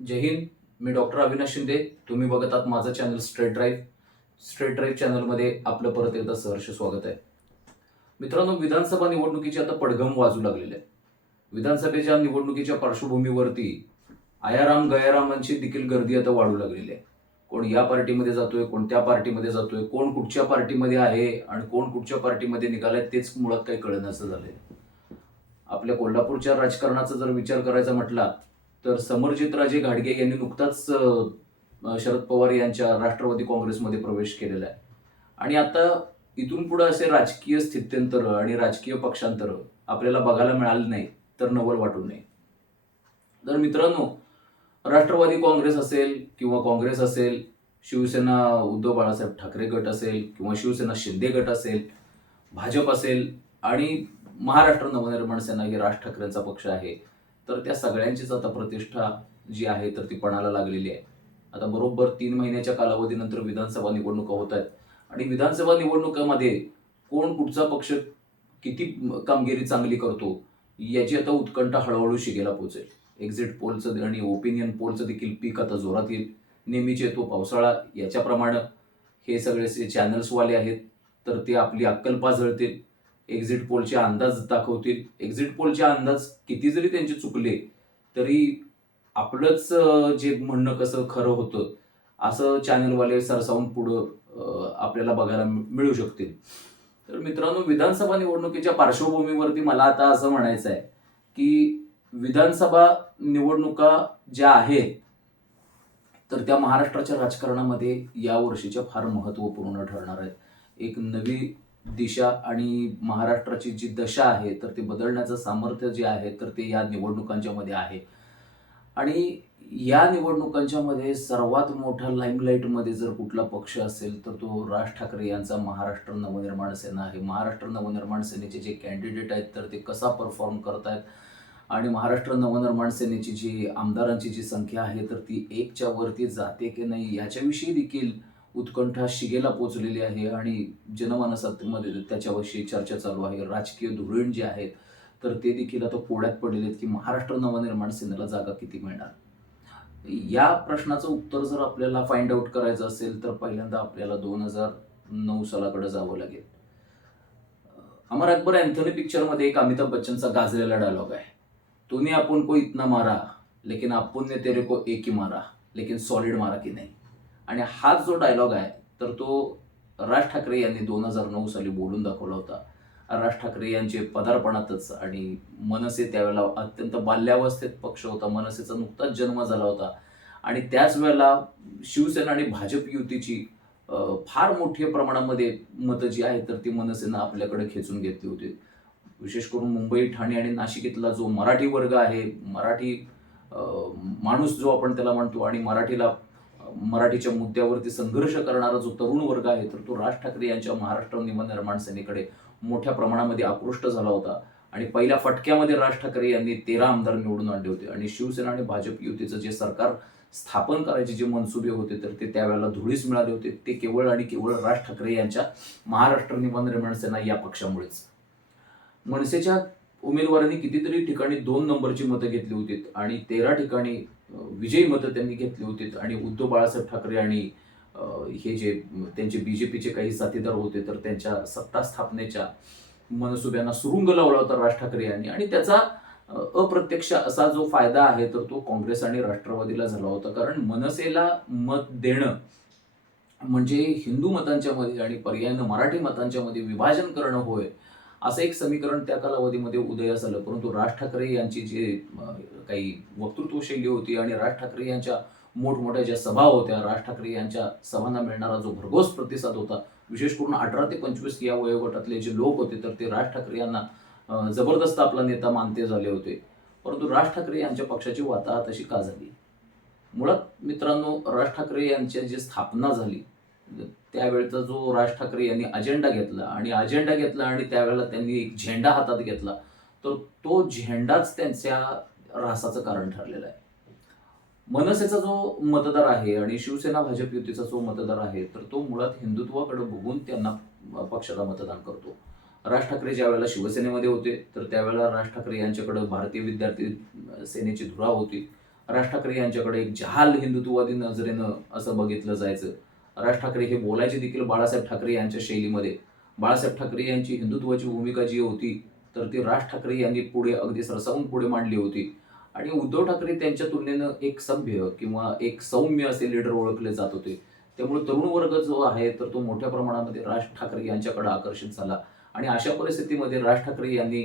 जय हिंद मी डॉक्टर अविनाश शिंदे. तुम्ही बघत आहात माझं channel straight drive straight drive चॅनलमध्ये आपलं परत एकदा सहर्ष स्वागत आहे. मित्रांनो विधानसभा निवडणुकीची आता पडघम वाजू लागलेली आहे. विधानसभेच्या निवडणुकीच्या पार्श्वभूमीवरती आयाराम गयारामांची देखील गर्दी आता वाढू लागलेली आहे. कोण या पार्टीमध्ये जातोय कोणत्या पार्टीमध्ये जातोय कोण कुठच्या पार्टीमध्ये आहे आणि कोण कुठच्या पार्टीमध्ये निघालाय तेच मुळात काही कळण्याचं झालंय आपल्या कोल्हापूरच्या राजकारणाचा जर विचार करायचा म्हटला तर समरजितराजे घाडगे यांनी नुकताच शरद पवार यांच्या राष्ट्रवादी काँग्रेसमध्ये प्रवेश केलेला आहे. आणि आता इथून पुढे असे राजकीय स्थित्यंतर आणि राजकीय पक्षांतर आपल्याला बघायला मिळाले नाही तर नवल वाटू नये. तर मित्रांनो राष्ट्रवादी काँग्रेस असेल किंवा काँग्रेस असेल शिवसेना उद्धव बाळासाहेब ठाकरे गट असेल किंवा शिवसेना शिंदे गट असेल भाजप असेल आणि महाराष्ट्र नवनिर्माण सेना ही राज ठाकरेंचा पक्ष आहे तर त्या सगळ्यांचीच आता प्रतिष्ठा जी आहे तर ती पणाला लागलेली आहे. आता बरोबर तीन महिन्याच्या कालावधीनंतर विधानसभा निवडणुका होत आहेत. आणि विधानसभा निवडणुकामध्ये कोण कुठचा पक्ष किती कामगिरी चांगली करतो याची आता उत्कंठा हळूहळू शिगेला पोहोचेल एक्झिट पोलचं आणि ओपिनियन पोलचं देखील पीक आता जोरात येईल. नेहमीचे येतो पावसाळा याच्याप्रमाणे. हे सगळे चॅनल्सवाले आहेत तर ते आपली अक्कल पाजळतील. एक्झिट पोलचे अंदाज दाखवतील. एक्झिट पोलचे अंदाज किती जरी त्यांचे चुकले तरी आपलंच जे म्हणणं कसं खरं होतं असं चॅनलवाले सरसावून पुढं आपल्याला बघायला मिळू शकतील. तर मित्रांनो विधानसभा निवडणुकीच्या पार्श्वभूमीवरती मला आता असं म्हणायचं आहे की विधानसभा निवडणुका ज्या आहेत तर त्या महाराष्ट्राच्या राजकारणामध्ये या वर्षीच्या फार महत्त्वपूर्ण ठरणार आहेत. एक नवी दिशा आणि महाराष्ट्राची जी दशा आहे तर ते बदलण्याचं सामर्थ्य जे आहे तर ते या निवडणुकांच्या मध्ये आहे. आणि या निवडणुकांच्या मध्ये सर्वात मोठा लाईमलाईटमध्ये जर कुठला पक्ष असेल तर तो राज ठाकरे यांचा महाराष्ट्र नवनिर्माण सेना आहे. महाराष्ट्र नवनिर्माण सेनेचे जे कॅन्डिडेट आहेत तर ते कसा परफॉर्म करतायत? आणि महाराष्ट्र नवनिर्माण सेनेची जी आमदारांची जी संख्या आहे तर ती एकच्या वरती जाते की नाही याच्याविषयी देखील उत्कंठा शिगेला पोचलेली आहे आणि जनमानसामध्ये त्याच्याविषयी चर्चा चालू आहे. राजकीय धुरीण जे आहेत तर ते देखील आता पोळ्यात पडलेले आहेत की महाराष्ट्र नवनिर्माण सेनेला जागा किती मिळणार? या प्रश्नाचं उत्तर जर आपल्याला फाइंड आउट करायचं असेल तर पहिल्यांदा आपल्याला दोन हजार नऊ सालाकडे जावं लागेल. अमर अकबर अँथनी पिक्चरमध्ये एक अमिताभ बच्चनचा गाजलेला डायलॉग आहे. तुम्ही आपण को इतना मारा लेकिन आपण ने तेरे को एक ही मारा लेकिन सॉलिड मारा की नाही. आणि हाच जो डायलॉग आहे तर तो राज ठाकरे यांनी दोन हजार नऊ साली बोलून दाखवला होता. राज ठाकरे यांचे पदार्पणातच आणि मनसे त्यावेळेला अत्यंत बाल्यावस्थेत पक्ष होता मनसेचा नुकताच जन्म झाला होता. आणि त्याच वेळेला शिवसेना आणि भाजप युतीची फार मोठ्या प्रमाणामध्ये मतं जी आहेत तर ती मनसेनं आपल्याकडे खेचून घेतली होती. विशेष करून मुंबई ठाणे आणि नाशिकेतला जो मराठी वर्ग आहे मराठी माणूस जो आपण त्याला म्हणतो आणि मराठीला मराठीच्या मुद्द्यावरती संघर्ष करणारा जो तरुण वर्ग आहे तर तो राज ठाकरे यांच्या महाराष्ट्र नवनिर्माण सेनेकडे मोठ्या प्रमाणामध्ये आकृष्ट झाला होता. आणि पहिल्या फटक्यामध्ये राज ठाकरे यांनी तेरा आमदार निवडून आणले होते. आणि शिवसेना आणि भाजप युतीचं जे सरकार स्थापन करायचे जे मनसुबे होते तर ते त्यावेळेला धुळीस मिळाले होते. ते केवळ आणि केवळ राज ठाकरे यांच्या महाराष्ट्र नवनिर्माण सेना या पक्षामुळेच. मनसेच्या उमेदवारांनी कितीतरी ठिकाणी दोन नंबरची मतं घेतली होती. आणि तेरा ठिकाणी विजयी मतं त्यांनी घेतली होती आणि उद्धव बाळासाहेब ठाकरे आणि हे जे त्यांचे बीजेपीचे काही साथीदार होते तर त्यांच्या सत्ता स्थापनेच्या मनसुब्यांना सुरुंग लावला होता राज ठाकरे यांनी. आणि त्याचा अप्रत्यक्ष असा जो फायदा आहे तर तो काँग्रेस आणि राष्ट्रवादीला झाला होता. कारण मनसेला मत देणं म्हणजे हिंदू मतांच्या मध्ये आणि पर्यायानं मराठी मतांच्या मध्ये विभाजन करणं होय असं एक समीकरण त्या कालावधीमध्ये उदयास आलं परंतु राज ठाकरे यांची जे काही वक्तृत्व शैली होती आणि राज ठाकरे यांच्या मोठमोठ्या ज्या सभा होत्या राज ठाकरे यांच्या सभांना मिळणारा जो भरघोस प्रतिसाद होता विशेष करून अठरा ते पंचवीस या वयोगटातले जे लोक होते तर ते राज ठाकरे यांना जबरदस्त आपला नेता मानते झाले होते. परंतु राज ठाकरे यांच्या पक्षाची वाताहत अशी का झाली? मुळात मित्रांनो राज ठाकरे यांची जी स्थापना झाली त्यावेळेचा जो राज ठाकरे यांनी अजेंडा घेतला आणि अजेंडा घेतला आणि त्यावेळेला त्यांनी एक झेंडा हातात घेतला तर तो झेंडाच त्यांच्या ऱ्हासाचं कारण ठरलेला आहे. मनसेचा जो मतदार आहे आणि शिवसेना भाजप युतीचा जो मतदार आहे तर तो मुळात हिंदुत्वाकडे बघून त्यांना पक्षाला मतदान करतो. राज ठाकरे ज्या वेळेला शिवसेनेमध्ये होते तर त्यावेळेला राज ठाकरे यांच्याकडे भारतीय विद्यार्थी सेनेची धुरा होती. राज ठाकरे यांच्याकडे एक जहाल हिंदुत्ववादी नजरेनं असं बघितलं जायचं. राज ठाकरे हे बोलायचे देखील बाळासाहेब ठाकरे यांच्या शैलीमध्ये. बाळासाहेब ठाकरे यांची हिंदुत्वाची भूमिका जी होती तर ती राज ठाकरे यांनी पुढे अगदी सरसावून पुढे मांडली होती. आणि उद्धव ठाकरे त्यांच्या तुलनेनं एक सभ्य किंवा एक सौम्य असे लीडर ओळखले जात होते. त्यामुळे तरुण वर्ग जो आहे तर तो मोठ्या प्रमाणामध्ये राज ठाकरे यांच्याकडे आकर्षित झाला. आणि अशा परिस्थितीमध्ये राज ठाकरे यांनी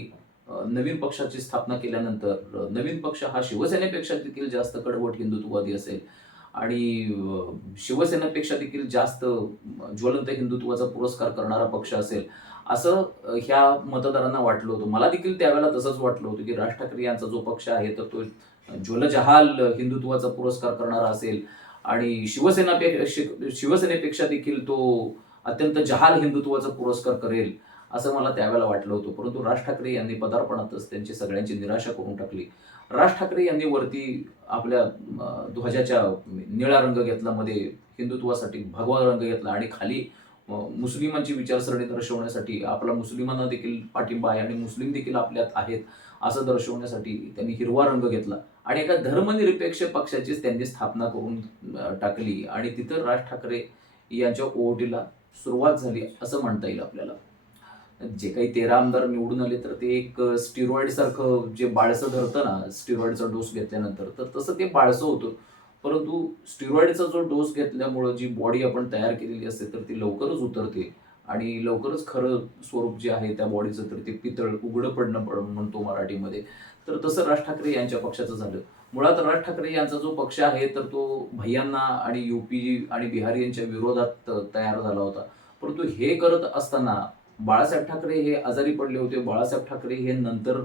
नवीन पक्षाची स्थापना केल्यानंतर नवीन पक्ष हा शिवसेनेपेक्षा देखील जास्त कडवट हिंदुत्ववादी असेल. आणि शिवसेनेपेक्षा देखील जास्त ज्वलंत हिंदुत्वाचा पुरस्कार करणारा पक्ष असेल असं ह्या मतदारांना वाटलं होतं. मला देखील त्यावेळेला तसंच वाटलं होतं की राज ठाकरे यांचा जो पक्ष आहे तर तो ज्वलजहाल हिंदुत्वाचा पुरस्कार करणारा असेल. आणि शिवसेना शिवसेनेपेक्षा देखील तो अत्यंत जहाल हिंदुत्वाचा पुरस्कार करेल. असं मला त्यावेळेला वाटलं होतं. परंतु राज ठाकरे यांनी पदार्पणातच त्यांची सगळ्यांची निराशा करून टाकली. राज ठाकरे यांनी वरती आपल्या ध्वजाच्या निळा रंग घेतला मध्ये हिंदुत्वासाठी भगवा रंग घेतला आणि खाली मुस्लिमांची विचारसरणी दर्शवण्यासाठी आपला मुस्लिमांना देखील पाठिंबा आहे आणि मुस्लिम देखील आपल्यात आहेत असं दर्शवण्यासाठी त्यांनी हिरवा रंग घेतला. आणि एका धर्मनिरपेक्ष पक्षाचीच त्यांनी स्थापना करून टाकली. आणि तिथं राज ठाकरे यांच्या ओहोटीला सुरुवात झाली असं म्हणता येईल आपल्याला. जे काही तेरा आमदार निवडून आले तर ते एक स्टिरॉइड सारखं जे बाळसं धरतं ना स्टिरॉइडचा डोस घेतल्यानंतर तर तसं ते बाळसं होतं. परंतु स्टिरॉइडचा जो डोस घेतल्यामुळं जी बॉडी आपण तयार केलेली असते तर ती लवकरच उतरते. आणि लवकरच खरं स्वरूप जे आहे त्या बॉडीचं तर ते पितळ उघडं पडणं पड म्हणतो मराठीमध्ये. तर तसं राज ठाकरे यांच्या पक्षाचं झालं. मुळात राज ठाकरे यांचा जो पक्ष आहे तर तो भैयांना आणि युपी आणि बिहारी यांच्या विरोधात तयार झाला होता. परंतु हे करत असताना बाळासाहेब ठाकरे हे आजारी पडले होते. बाळासाहेब ठाकरे हे नंतर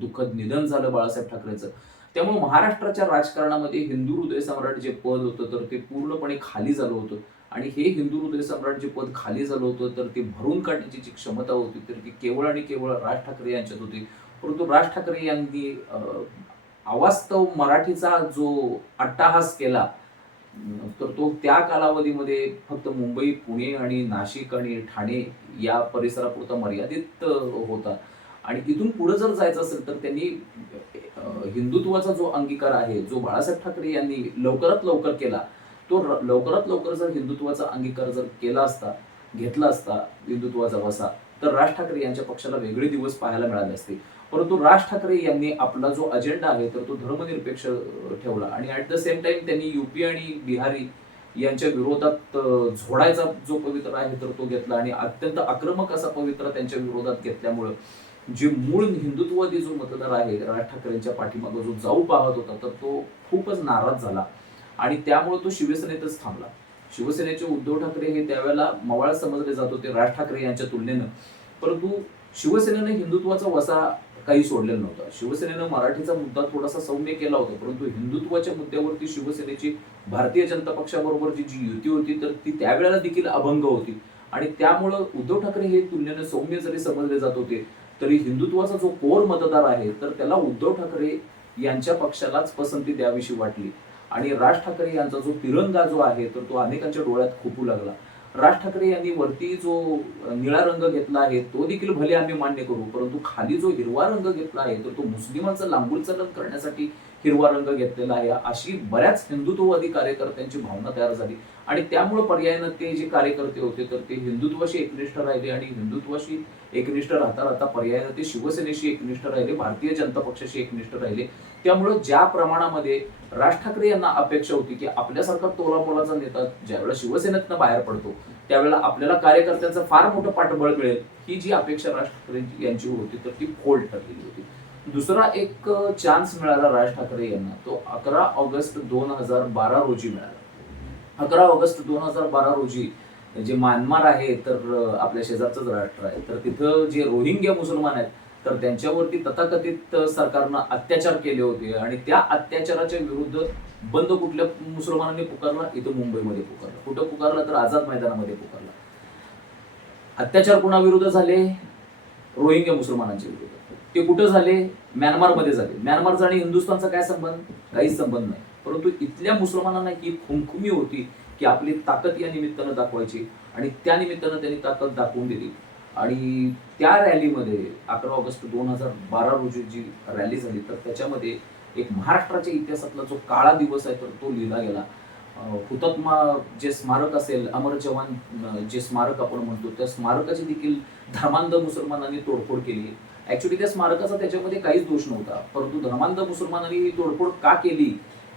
दुःखद निधन झालं बाळासाहेब ठाकरेचं. त्यामुळे महाराष्ट्राच्या राजकारणामध्ये हिंदू हृदय सम्राट जे पद होतं तर ते पूर्णपणे खाली झालं होतं. आणि हे हिंदू हृदय सम्राट जे पद खाली झालं होतं तर ते भरून काढण्याची जी क्षमता होती तर ती केवळ आणि केवळ राज ठाकरे यांच्यात होती. परंतु राज ठाकरे यांनी अवास्तव मराठीचा जो अट्टाहास केला तर तो त्या कालावधीमध्ये फक्त मुंबई पुणे आणि नाशिक आणि ठाणे या परिसरापुरता मर्यादित होता. आणि इथून पुढे जर जायचं असेल तर त्यांनी हिंदुत्वाचा जो अंगीकार आहे जो बाळासाहेब ठाकरे यांनी लवकरात लवकर केला तो लवकरात लवकर जर हिंदुत्वाचा अंगीकार जर केला असता घेतला असता हिंदुत्वाचा वसा तर राज ठाकरे यांच्या पक्षाला वेगळे दिवस पाहायला मिळाले असते. परंतु राज ठाकरे यांनी आपला जो अजेंडा आहे तर तो धर्मनिरपेक्ष ठेवला. आणि ऍट द सेम टाइम त्यांनी युपी आणि बिहारी यांच्या विरोधात झोडायचा जो पवित्र आहे तर तो घेतला. आणि अत्यंत आक्रमक असा पवित्र त्यांच्या विरोधात घेतल्यामुळं जे मूळ हिंदुत्ववादी जो मतदार आहे राज ठाकरेंच्या पाठीमागं जो जाऊ पाहत होता तर तो खूपच नाराज झाला. आणि त्यामुळे तो शिवसेनेतच थांबला. शिवसेनेचे उद्धव ठाकरे हे त्यावेळेला मवाळ समजले जात होते राज ठाकरे यांच्या तुलनेनं. परंतु शिवसेनेने हिंदुत्वाचा वसा काही सोडलेला नव्हतं. शिवसेनेनं मराठीचा मुद्दा थोडासा सौम्य केला होता परंतु हिंदुत्वाच्या मुद्द्यावरती शिवसेनेची भारतीय जनता पक्षाबरोबरची जी युती होती तर ती त्यावेळेला देखील अभंग होती. आणि त्यामुळं उद्धव ठाकरे हे तुलनेने सौम्य जरी समजले जात होते तरी हिंदुत्वाचा जो कोर मतदार आहे तर त्याला उद्धव ठाकरे यांच्या पक्षालाच पसंती द्यावीशी वाटली. आणि राज ठाकरे यांचा जो तिरंगा जो आहे तर तो अनेकांच्या डोळ्यात खुपू लागला. राज ठाकरे यांनी वरती जो निळा रंग घेतला आहे तो देखील भले आम्ही मान्य करू परंतु खाली जो हिरवा रंग घेतला आहे तर तो मुस्लिमांचं लांबूल चलन करण्यासाठी हिरवा रंग घेतलेला आहे. अशी बऱ्याच हिंदुत्ववादी कार्यकर्त्यांची भावना तयार झाली. आणि त्यामुळे पर्यायानं ते जे कार्यकर्ते होते तर ते हिंदुत्वाशी एकनिष्ठ राहिले आणि हिंदुत्वाशी एकनिष्ठ राहता राहता पर्यायानं ते शिवसेनेशी एकनिष्ठ राहिले भारतीय जनता पक्षाशी एकनिष्ठ राहिले. त्यामुळं ज्या प्रमाणामध्ये राज ठाकरे यांना अपेक्षा होती की आपल्यासारखा तोलामोलाचा नेता ज्यावेळेला शिवसेनेतनं बाहेर पडतो त्यावेळेला आपल्याला कार्यकर्त्यांचं फार मोठं पाठबळ मिळेल ही जी अपेक्षा राज ठाकरे यांची होती तर ती फोल्ड ठरलेली होती. दुसरा एक चान्स मिळाला राज ठाकरे यांना तो अकरा ऑगस्ट दोन हजार बारा रोजी मिळाला. अकरा ऑगस्ट दोन हजार बारा रोजी जे म्यानमार आहे तर आपल्या शेजारचंच राष्ट्र आहे. तर तिथं जे रोहिंग्या मुसलमान आहेत तर त्यांच्यावरती तथाकथित सरकारनं अत्याचार केले होते. आणि त्या अत्याचाराच्या विरुद्ध बंद कुठल्या मुसलमानांनी पुकारला? इथं मुंबईमध्ये पुकारला. कुठं पुकारला? तर आझाद मैदानामध्ये पुकारला. अत्याचार कोणाविरुद्ध झाले? रोहिंग्या मुसलमानांच्या विरुद्ध. ते कुठं झाले? म्यानमारमध्ये झाले. म्यानमारचा आणि हिंदुस्थानचा काय संबंध? काहीच संबंध नाही. परंतु इथल्या मुसलमानांना ही खुमखुमी होती की आपली ताकद या निमित्तानं दाखवायची आणि त्या निमित्तानं त्यांनी ताकद दाखवून दिली. आणि त्या रॅलीमध्ये अकरा ऑगस्ट दोन हजार बारा रोजी जी रॅली झाली तर त्याच्यामध्ये एक महाराष्ट्राच्या इतिहासातला जो काळा दिवस आहे तर तो लिहिला गेला. हुतात्मा जे स्मारक असेल अमर जवान जे स्मारक आपण म्हणतो त्या स्मारकाची देखील धर्मांध मुसलमानांनी तोडफोड केली. ऍक्च्युली त्या स्मारकाचा त्याच्यामध्ये काहीच दोष नव्हता परंतु धर्मांध मुसलमानांनी ही तोडफोड का केली?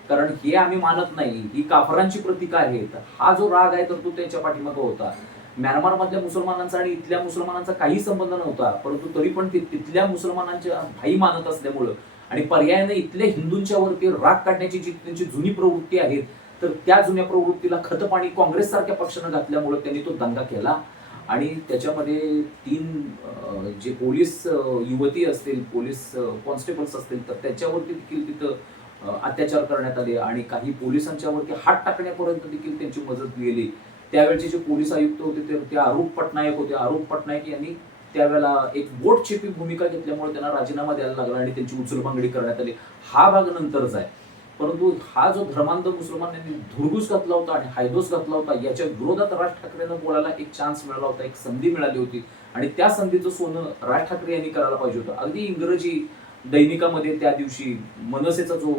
कारण हे आम्ही मानत नाही. ही काफरांची प्रतीका आहेत हा जो राग आहे तर तो त्याच्या पाठीमागे होता. म्यानमार मधल्या मुसलमानांचा आणि इथल्या मुसलमानांचा काही संबंध नव्हता. परंतु तरी पण ते तिथल्या मुसलमानांच्या भाई मानत असल्यामुळं आणि पर्यायाने इथल्या हिंदूंच्या वरती राग काढण्याची जी त्यांची जुनी प्रवृत्ती आहे तर त्या जुन्या प्रवृत्तीला खतपाणी काँग्रेस सारख्या पक्षानं घातल्यामुळे त्यांनी तो दंगा केला. आणि त्याच्यामध्ये तीन जे पोलीस युवती असतील पोलीस कॉन्स्टेबल्स असतील तर त्याच्यावरती देखील तिथं अत्याचार करण्यात आले आणि काही पोलिसांच्या वरती हात टाकण्यापर्यंत देखील त्यांची मदत गेली. त्यावेळचे जे पोलीस आयुक्त होते ते- ते आरूप पटनायक होते. आरूप पटनायक यांनी त्यावेळेला एक बोट चेपी भूमिका घेतल्यामुळे त्यांना राजीनामा द्यायला लागला आणि त्यांची उचलबांगडी करण्यात आली. हा भाग नंतरच आहे परंतु हा जो धर्मांध मुसलमानांनी धुरगूस घातला होता आणि हायदोस घातला होता याच्या विरोधात राज ठाकरेंना बोलायला एक चान्स मिळाला होता एक संधी मिळाली होती. आणि त्या संधीचं सोनं राज ठाकरे यांनी करायला पाहिजे होतं. अगदी इंग्रजी दैनिकामध्ये त्या दिवशी मनसेचा जो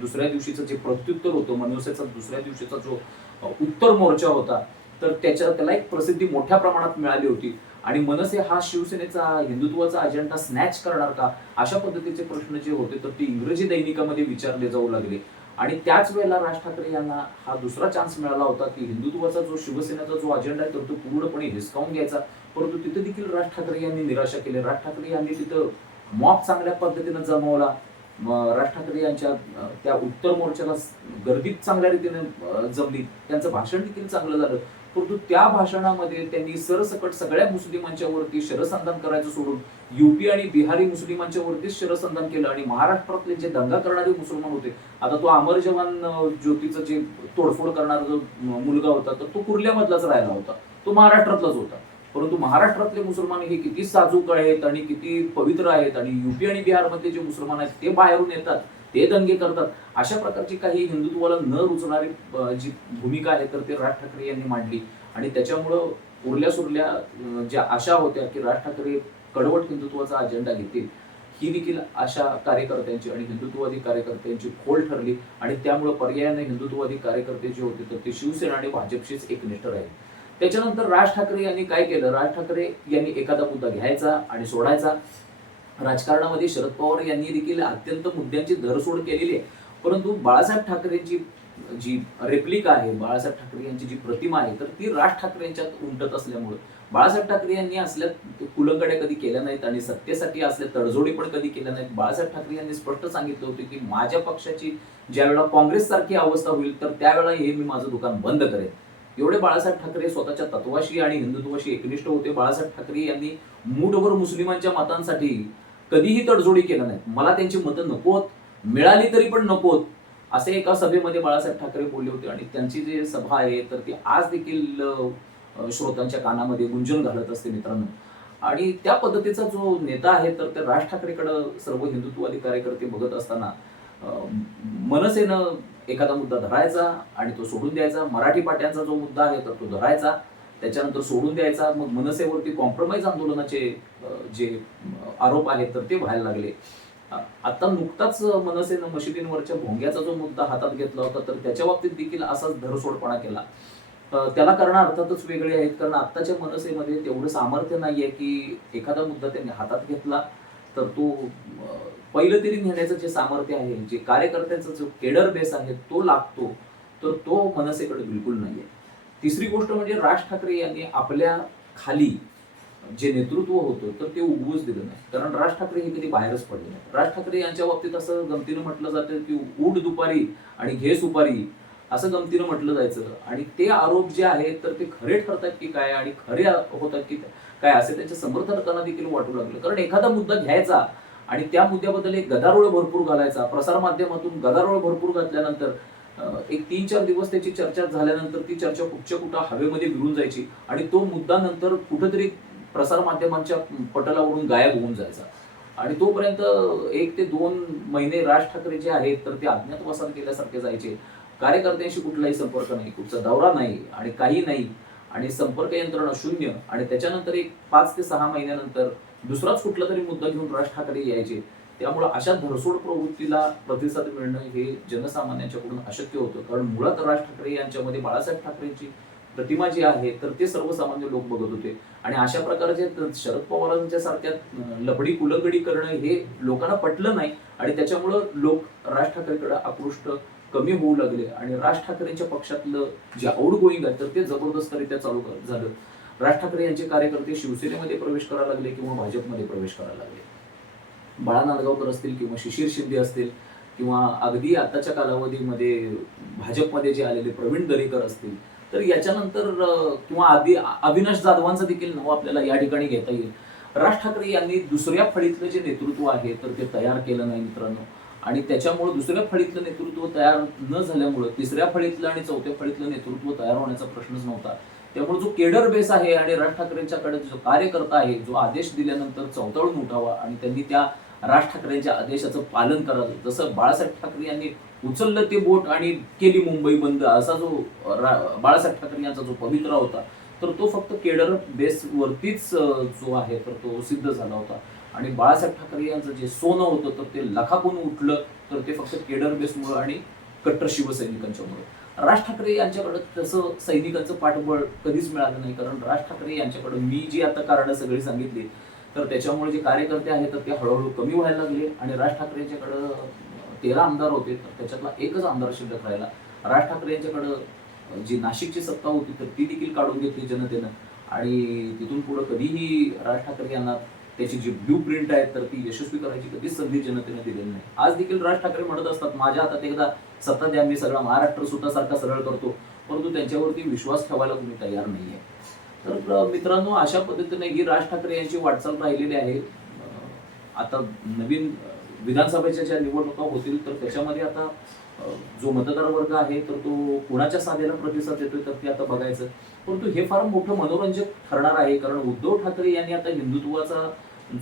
दुसऱ्या दिवशीचं जे प्रत्युत्तर होतं मनसेचा दुसऱ्या दिवशीचा जो उत्तर मोर्चा होता तर त्याच्या त्याला एक प्रसिद्धी मोठ्या प्रमाणात मिळाली होती. आणि मनसे हा शिवसेनेचा हिंदुत्वाचा अजेंडा स्नॅच करणार का अशा पद्धतीचे प्रश्न जे होते तर ते इंग्रजी दैनिकामध्ये विचारले जाऊ लागले. आणि त्याच वेळेला राज ठाकरे यांना हा दुसरा चान्स मिळाला होता की हिंदुत्वाचा जो शिवसेनेचा जो अजेंडा आहे तर तो पूर्णपणे हिसकावून घ्यायचा. परंतु तिथे देखील राज ठाकरे यांनी निराशा केली. राज ठाकरे यांनी तिथं मॉप चांगल्या पद्धतीनं जमवला. राज ठाकरे यांच्या त्या उत्तर मोर्चाला गर्दीत चांगल्या रीतीने जमली. त्यांचं भाषण देखील चांगलं झालं. परंतु त्या भाषणामध्ये त्यांनी सरसकट सगळ्या मुस्लिमांच्यावरती शरसंधान करायचं सोडून युपी आणि बिहारी मुस्लिमांच्यावरती शरसंधान केलं आणि महाराष्ट्रातले जे दंगा करणारे मुसलमान होते आता तो अमर जवान ज्योतीचं जे तोडफोड करणारा जो मुलगा होता तर तो कुर्ल्यामधलाच राहिला होता. तो महाराष्ट्रातलाच होता. परंतु महाराष्ट्रातले मुसलमान हे किती साजूक आहेत आणि किती पवित्र आहेत आणि युपी आणि बिहारमधले जे मुसलमान आहेत ते बाहेरून येतात ते दंगे करतात अशा प्रकारची काही हिंदुत्वाला न रुचणारी जी भूमिका आहे तर ते राज ठाकरे यांनी मांडली. आणि त्याच्यामुळं उरल्या सुरल्या ज्या आशा होत्या की राज ठाकरे कडवट हिंदुत्वाचा अजेंडा घेतील ही देखील अशा कार्यकर्त्यांची आणि हिंदुत्ववादी कार्यकर्त्यांची खोल ठरली. आणि त्यामुळे पर्यायाने हिंदुत्ववादी कार्यकर्ते जे होते तर ते शिवसेना आणि भाजपशीच एकनिष्ठ राहील. त्याच्यानंतर राज ठाकरे यांनी काय केलं? राज ठाकरे यांनी एखादा मुद्दा घ्यायचा आणि सोडायचा. राजकारणामध्ये शरद पवार यांनी देखील अत्यंत मुद्द्यांची धरसोड केलेली आहे. परंतु बाळासाहेब ठाकरेंची जी रेप्लिका आहे बाळासाहेब ठाकरे यांची जी प्रतिमा आहे तर ती राज ठाकरे यांच्यात उमटत असल्यामुळे. बाळासाहेब ठाकरे यांनी असल्या कुलंकड्या कधी केल्या नाहीत आणि सत्तेसाठी असल्या तडजोडी पण कधी केल्या नाहीत. बाळासाहेब ठाकरे यांनी स्पष्ट सांगितलं होतं की माझ्या पक्षाची ज्यावेळेला काँग्रेससारखी अवस्था होईल तर त्यावेळेला हे मी माझं दुकान बंद करेन. एवढे बाळासाहेब ठाकरे स्वतःच्या तत्वाशी आणि हिंदुत्वाशी एकनिष्ठ होते. बाळासाहेब ठाकरे यांनी मूठभर मुस्लिमांच्या मतांसाठी कधीही तडजोडी केल्या नाहीत मला त्यांची मतं नकोत मिळाली तरी पण नकोत असे एका सभेमध्ये बाळासाहेब ठाकरे बोलले होते आणि त्यांची जी सभा आहे तर ती आज देखील श्रोतांच्या कानामध्ये गुंजन घालत असते मित्रांनो. आणि त्या पद्धतीचा जो नेता आहे तर त्या राज ठाकरेकडं सर्व हिंदुत्ववादी कार्यकर्ते बघत असताना मनसेनं एखादा मुद्दा धरायचा आणि तो सोडून द्यायचा. मराठी पाट्यांचा जो मुद्दा आहे तर तो धरायचा. त्याच्यानंतर सोडून द्यायचा. मग मनसेवरती कॉम्प्रोमाइज आंदोलनाचे जे आरोप आहेत तर ते व्हायला लागले. आता नुकताच मनसेनं मशिदींवरच्या भोंग्याचा जो मुद्दा हातात घेतला होता तर त्याच्या बाबतीत देखील असाच धरसोडपणा केला. त्याला कारण अर्थातच वेगळे आहेत. कारण आत्ताच्या मनसेमध्ये तेवढं सामर्थ्य नाहीये की एखादा मुद्दा त्यांनी हातात घेतला तर तो पहिलं तरी नेण्याचं जे सामर्थ्य आहे जे कार्यकर्त्यांचा जो केडर बेस आहे तो लागतो तर तो मनसेकडे बिलकुल नाही आहे तिसरी गोष्ट म्हणजे राज ठाकरे यांनी आपल्या खाली जे नेतृत्व होतं तर ते उगवूच दिलं नाही. कारण राज ठाकरे हे कधी बाहेरच पडले नाही राज ठाकरे यांच्या बाबतीत असं गमतीनं म्हटलं जातं की उड दुपारी आणि घे सुपारी असं गमतीनं म्हटलं जायचं. आणि ते आरोप जे आहेत तर ते खरे ठरतात की काय आणि खरे होतात की काय असे त्यांच्या समर्थकांना देखील वाटू लागलं. कारण एखादा मुद्दा घ्यायचा आणि त्या मुद्द्याबद्दल एक गदारोळ भरपूर घालायचा. प्रसारमाध्यमातून गदारोळ भरपूर घातल्यानंतर एक तीन चार दिवस त्याची चर्चा झाल्यानंतर ती चर्चा कुठच्या कुठं हवेमध्ये विरून जायची आणि तो मुद्दा नंतर कुठंतरी प्रसारमाध्यमांच्या पटलावरून गायब होऊन जायचा. आणि तोपर्यंत एक ते दोन महिने राज ठाकरे जे आहेत तर ते अज्ञातवासात गेल्यासारखे जायचे. कार्यकर्त्यांशी कुठलाही संपर्क नाही कुठचा दौरा नाही आणि काही नाही. आणि संपर्क यंत्रणा शून्य आणि त्याच्यानंतर एक पाच ते सहा महिन्यानंतर दुसराच कुठला तरी मुद्दा घेऊन राज ठाकरे यायचे त्यामुळे अशा धरसोड प्रवृत्तीला प्रतिसाद मिळणं हे जनसामान्यांच्याकडून अशक्य होतं. कारण मुळात राज ठाकरे यांच्यामध्ये बाळासाहेब ठाकरेंची प्रतिमा जी आहे तर ते सर्वसामान्य लोक बघत होते. आणि अशा प्रकारचे शरद पवारांच्या सारख्या लबडी कुलंगडी करणं हे लोकांना पटलं नाही आणि त्याच्यामुळं लोक राज ठाकरेकडे आकृष्ट कमी होऊ लागले. आणि राज ठाकरेंच्या पक्षातलं जे आउट गोईंग आहे तर ते जबरदस्तरित्या चालू झालं. राज ठाकरे यांचे कार्यकर्ते शिवसेनेमध्ये प्रवेश करायला लागले किंवा भाजपमध्ये प्रवेश करायला लागले? बाळा नांदगावकर असतील किंवा शिशिर शिंदे असतील किंवा अगदी आताच्या कालावधीमध्ये भाजपमध्ये जे आलेले प्रवीण दरेकर असतील तर याच्यानंतर किंवा आधी अविनाश जाधवांचं देखील नाव आपल्याला या ठिकाणी घेता येईल. राज ठाकरे यांनी दुसऱ्या फळीतलं जे नेतृत्व आहे तर ते तयार केलं नाही मित्रांनो. आणि त्याच्यामुळे दुसऱ्या फळीतलं नेतृत्व तयार न झाल्यामुळं तिसऱ्या फळीतलं आणि चौथ्या फळीतलं नेतृत्व तयार होण्याचा प्रश्नच नव्हता. त्यामुळे जो केडर बेस आहे आणि राज ठाकरेंच्याकडे जो कार्यकर्ता आहे जो आदेश दिल्यानंतर चौताळून उठावा आणि त्यांनी त्या राज ठाकरेंच्या आदेशाचं पालन करावं. जसं बाळासाहेब ठाकरे यांनी उचललं ते बोट आणि केली मुंबई बंद असा जो बाळासाहेब ठाकरे यांचा जो पवित्रा होता तर तो फक्त केडर बेस वरतीच जो आहे तर तो सिद्ध झाला होता. आणि बाळासाहेब ठाकरे यांचं जे सोनं होतं तर ते लखाकून उठलं तर ते फक्त केडर बेसमुळं आणि कट्टर शिवसैनिकांच्यामुळे. राज ठाकरे यांच्याकडं तसं सैनिकांचं पाठबळ कधीच मिळालं नाही. कारण राज ठाकरे यांच्याकडं मी जी आता कारणं सगळी सांगितली तर त्याच्यामुळे जे कार्यकर्ते आहेत तर ते हळूहळू कमी व्हायला लागले. आणि राज ठाकरेंच्याकडं तेरा आमदार होते तर त्याच्यातला एकच आमदार शिल्लक राहिला. राज ठाकरे यांच्याकडं जी नाशिकची सत्ता होती तर ती देखील काढून घेतली जनतेनं. आणि तिथून पुढं कधीही राज ठाकरे यांना त्याची जी ब्ल्यू प्रिंट आहे तर ती यशस्वी करायची कधीच संधी जनतेने दिलेली नाही. आज देखील राज ठाकरे म्हणत असतात माझ्या हातात एकदा सत्ता द्या मी सगळा महाराष्ट्र सुद्धा सरळ करतो परंतु त्यांच्यावरती विश्वास ठेवायला तुम्ही तयार नाहीये. तर मित्रांनो अशा पद्धतीने ही राज ठाकरे यांची वाटचाल राहिलेली आहे. आता नवीन विधानसभेच्या ज्या निवडणुका होतील तर त्याच्यामध्ये आता जो मतदार वर्ग आहे तर तो कोणाच्या साधेला प्रतिसाद देतोय तर ते आता बघायचं. परंतु हे फार मोठं मनोरंजक ठरणार आहे कारण उद्धव ठाकरे यांनी आता हिंदुत्वाचा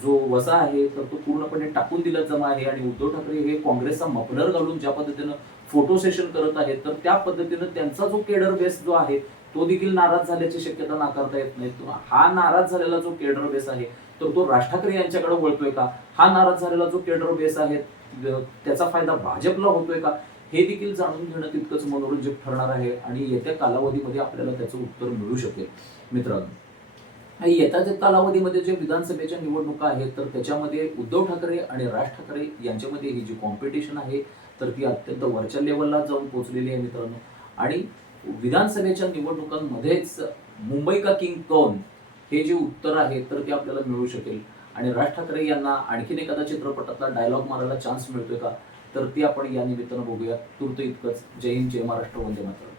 जो वसा आहे तर तो पूर्णपणे टाकून दिला जमा आहे आणि उद्धव ठाकरे हे काँग्रेसचा मफलर घालून ज्या पद्धतीनं फोटो सेशन करत आहेत तर त्या पद्धतीनं त्यांचा जो केडर बेस जो आहे तो देखील नाराज झाल्याची शक्यता नाकारता येत नाही. हा नाराज झालेला जो केडर बेस आहे तर तो राज ठाकरे यांच्याकडे वळतोय का? हा नाराज झालेला जो केडर बेस आहे त्याचा फायदा भाजपला होतोय का? हे देखील जाणून घेणं तितकंच मनोरंजक ठरणार आहे आणि येत्या कालावधीमध्ये आपल्याला त्याचं उत्तर मिळू शकेल. मित्रांनो येत्या ज्या कालावधीमध्ये जे विधानसभेच्या निवडणुका आहेत तर त्याच्यामध्ये उद्धव ठाकरे आणि राज ठाकरे यांच्यामध्ये ही जी कॉम्पिटिशन आहे तर ती अत्यंत वरच्या लेवलला जाऊन पोहोचलेली आहे मित्रांनो. आणि विधानसभेच्या निवडणुकांमध्येच मुंबई का किंग कौन हे जे उत्तर आहे तर ते आपल्याला मिळू शकेल. आणि राज ठाकरे यांना आणखीन एखादा चित्रपटातला डायलॉग मारायला चान्स मिळतोय का? तर ते आपण या निमित्तानं बघूया. तुर्त इतकंच. जय हिंद जय महाराष्ट्र वंदे मात्र